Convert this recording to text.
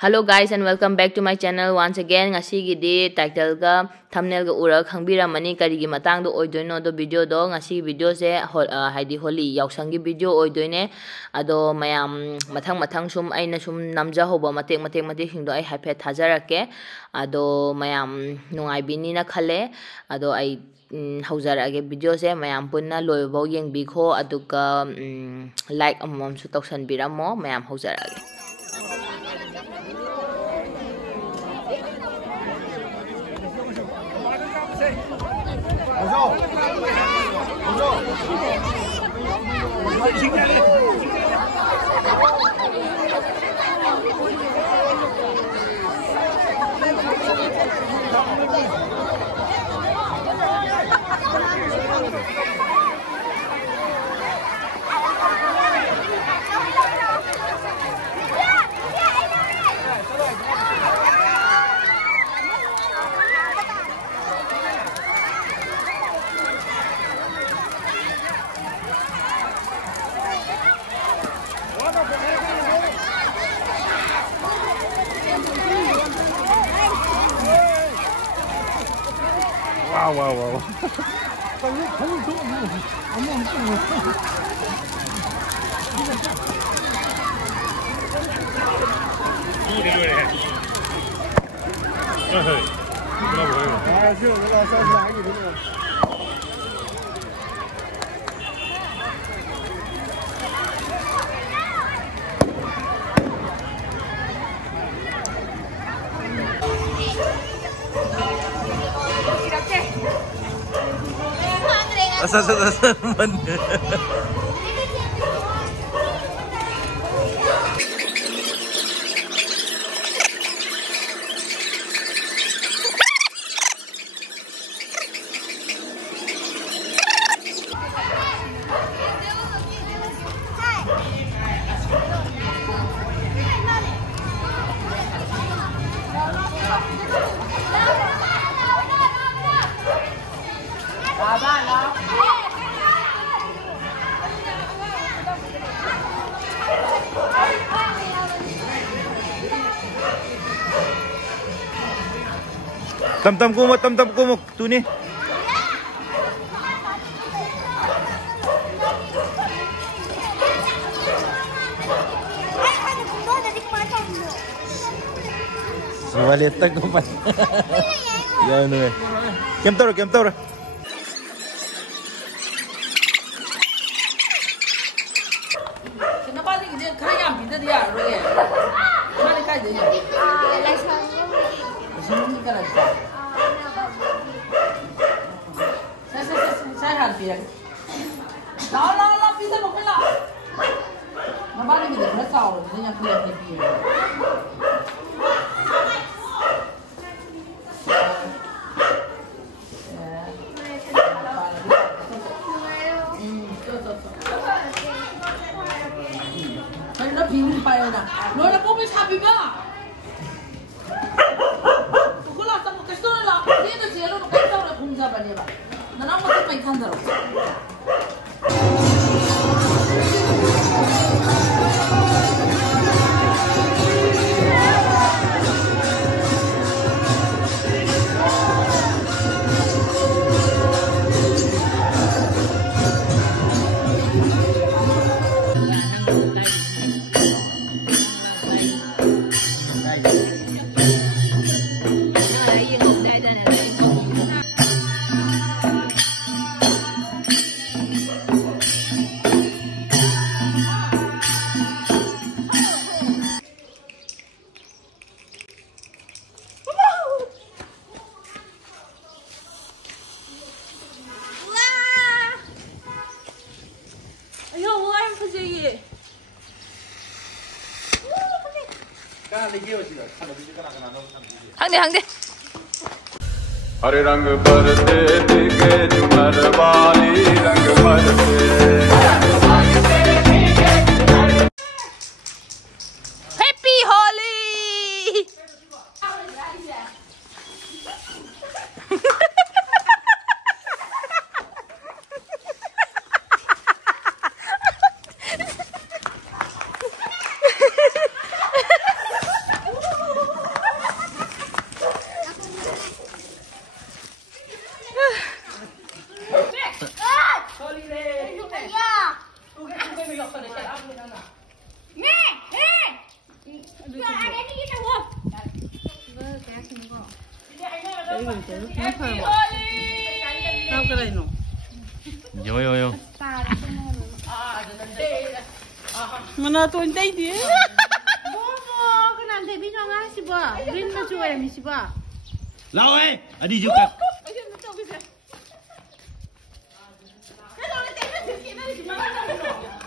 Hello guys and welcome back to my channel once again. Ngasi gidi title ga thumbnail ga ura khangbira mani kari gi matang do oidoino do video do ngasi video se haidi holi yausang gi video oidoine ado mayam mathang sum aina sum namja hoba matek hing do ai happy thajarake ado mayam nungai bini na khale ado ai haujarage video se mayam punna loibo yengbi kho aduga like amom su toksan biramo mayam haujarage. Wow. Asal mana? Tam-tam kumuk tu ni. Balik tak kumpas. Ya nu. Kem tor. Kenapa dia kaya pintar dia roge? Mana kaya dia? Lesson kan ada. Saya hampir. Lah, pintar bukan lah. Nampak ni kita dah tahu, dia yang pilih dia. Nó phim bay rồi nè, nói là bố mới sao phim á? Cô là sao một cái số là, thế nó chỉ là một cái số là không ra bao nhiêu vậy? Nó nói một cái mình không được. 항대. हरे रंग बरसे दिखे झुमर वाली रंग बरसे Happy Holi. 이거 있어요. Sao cái này nọ? Yo. Mana tuh intai dia? Bobo, cái làm thế biết không á, chị bà, Green nó chui em chị bà. Lau adi juga. Cái đó là chạy nó thì nó chỉ mang nó